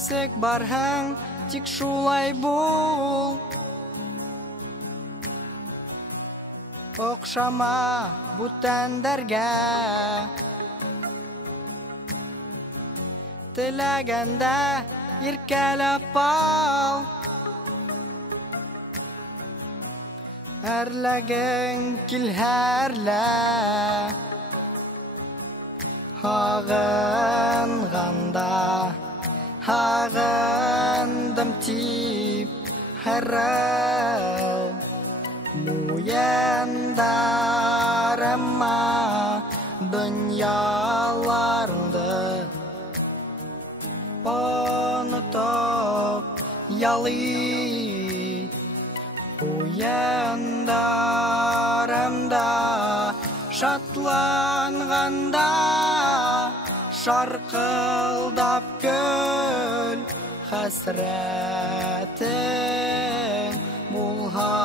Нисек барһаң, тик шулай бул. Окшама бүтәндәргә, теләгәндә иркәләп ал. Әрләгән килһәрлә, һағынғанда, һағындым тип һәрәү. Муендарыма дөньяларыңды онытып ялый. Уендарымда шатланганда шаркылдап көл. Хәсрәтең булһа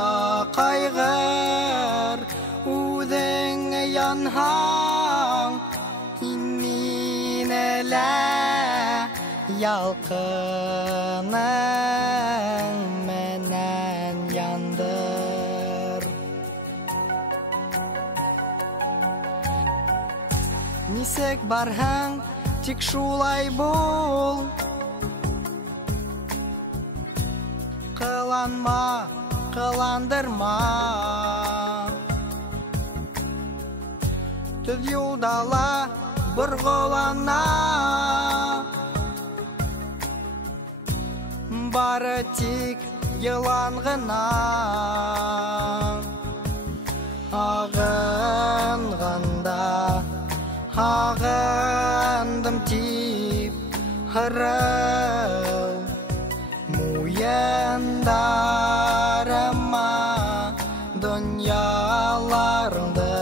кайгыр, үҙең янһаң, минелә ялҡының менән яндыр. Нисек барһаң, тик шулай бул. Кыланма, кыландырма, төҙ юлдала борғолана. Бары тик йылан ғына, ағынғанда ағындым тип һырау. Муендарыма дөньяларыңды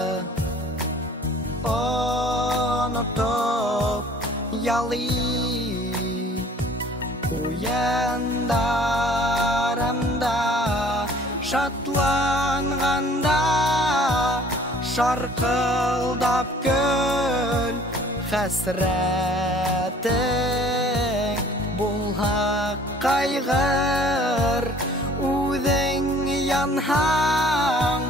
онотоп ялый. Уендарымда шатланганда шаркылдап көл. Хәсрәтең булһа кайгыр, үҙең янһаң,